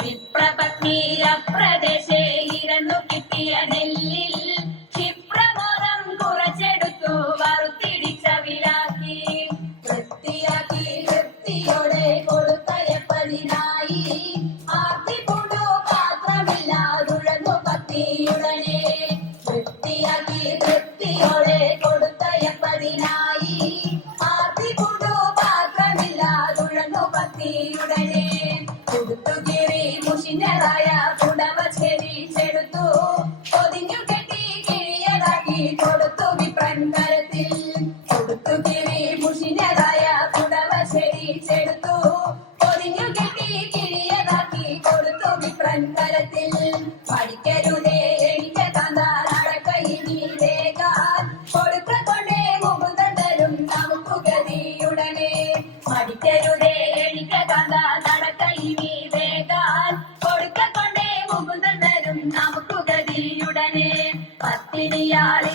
വിപ്രപത്നി അപ്രദേശേ ഇരന്നു കിട്ടിയ നെല്ലിൽ ക്ഷിപ്രമോദം കുറച്ചെടുത്തു വറുത്തിടിച്ച വിലാക്കി വൃത്തിയാക്കി വൃത്തിയോടെ കൊടുത്തയപ്പതിനായി ആർത്തിപ്പുണ്ടു പാത്രമില്ലാതുഴന്നു പത്തിയുടനെ വൃത്തിയാക്കി വൃത്തിയോടെ കൊടുത്തയപ്പതിനായി ആർത്തിപ്പുണ്ടു പാത്രമില്ലാതുഴന്നു പത്തിയുടനെ കൊടുത്തുകീറി മുഷിഞ്ഞതായ പുടവ ചെരിച്ചെടുത്തു പൊതിഞ്ഞു കെട്ടി കിഴിയതാക്കി കൊടുത്തു വിപ്രൻ കരത്തിൽ കൊടുത്തുകീറി മുഷിഞ്ഞതായ പുടവ ചെരിച്ചെടുത്തു പൊതിഞ്ഞു കെട്ടി കിഴിയതാക്കി കൊടുത്തു വിപ്രൻ കരത്തിൽ പഠിക്കരുതേ എനിക്ക് തന്ന നടക്കയിനി വേഗാൻ കൊടുക്ക കൊണ്ടേ മുകുന്ദൻ തരും നമുക്ക് ഗതിയുടനെ പഠിക്കരുതേ എനിക്ക് തന്ന നടക്കയിനി വേഗാൻ കൊടുക്ക കൊണ്ടേ മുകുന്ദൻ തരും നമുക്ക് ഗതിയുടനെ പത്തിനിയാളി